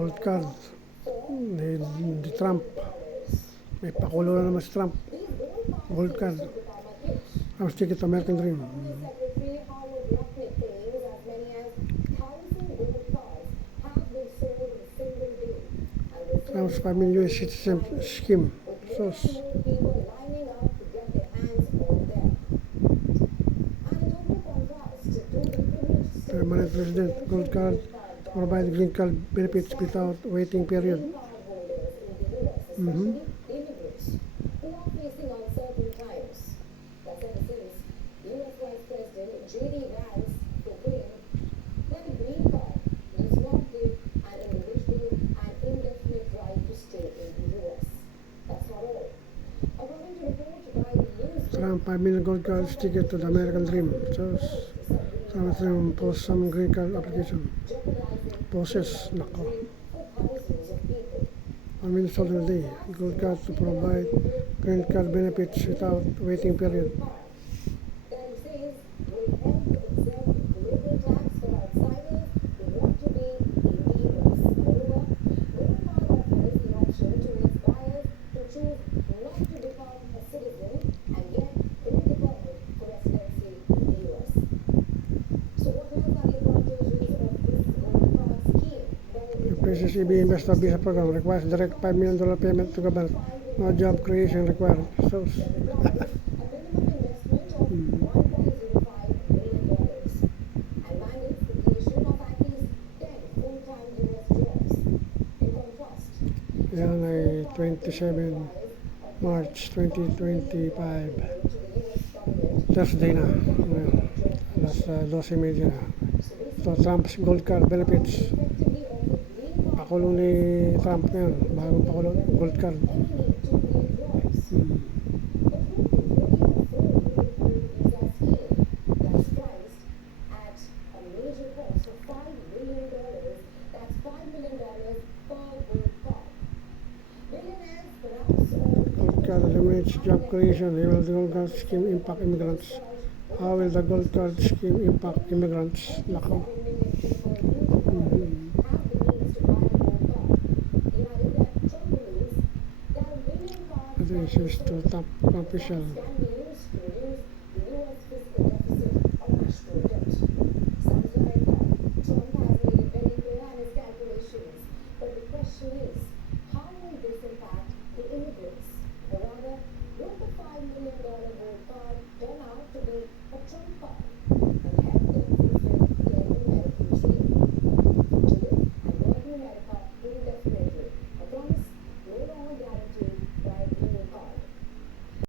Gold card ni Trump. May pakulo na naman si Trump. Gold card. Ang ticket to American Dream. Trump's 5 million citizen scheme. So, permanent resident gold card to provide green card benefits without waiting period. Trump 5 million gold cards ticket to the American Dream. So, some post some green card application. Process, nako. 1 million a day. Gold card to provide green card benefits without waiting period. PCCB Investor Visa Program requires direct $5 million payment to government. No job creation required. So, yan ay 27 March 2025. Thursday na. Alas 12:30 na. So, Trump's gold card benefits. Pakulong ni Trump ngayon, bagong pakulong, gold card. Gold card eliminates job creation. How will the gold card scheme impact immigrants? How will the gold card scheme impact immigrants? Nako. This is to top official.